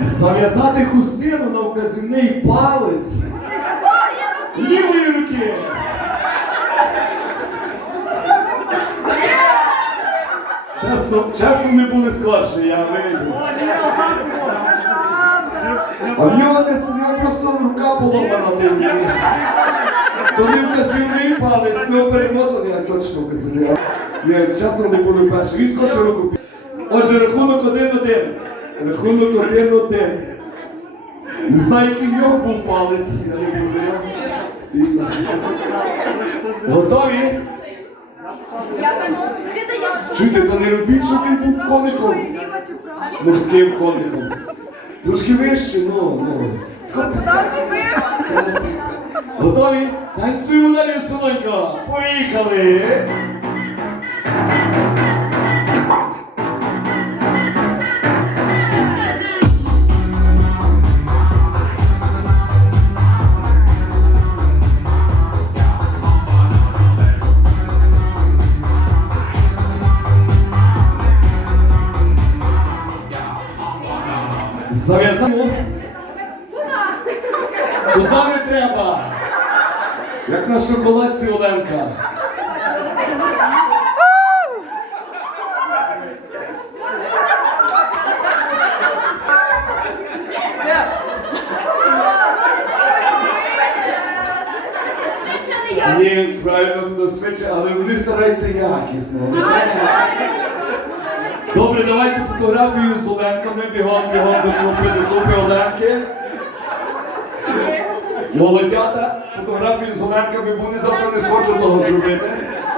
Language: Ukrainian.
Зав'язати хустину на вказівний палець лівої руки. Чесно, чесно не були складше, я вийду. А в нього десь в просто рука поломана дивні. То не вказівний палець, не перемотаний, а точно вказівний. Ні, чесно не були перші. Він скочив руку. Отже, рахунок один-один. Рахунок один-один. Не знаю, який в нього був палець, я не буду. Дійсно. Готові? Чуйте, то не робіть, щоб він був коником. Морським коником. Трошки вище, ну, ну. Готові? Танцюємо далі, солонько. Поїхали! Зав'язаємо. Туди не треба. Як на шоколадці Оленка. швидше. Ні, правильно досвідче, але вони стараються якісно. Добре, давайте фотографію з Оленками. Бігом, бігом до купи, до купи Оленки. Молодята, фотографію з Оленками, бо вони завтра не схочуть того зробити.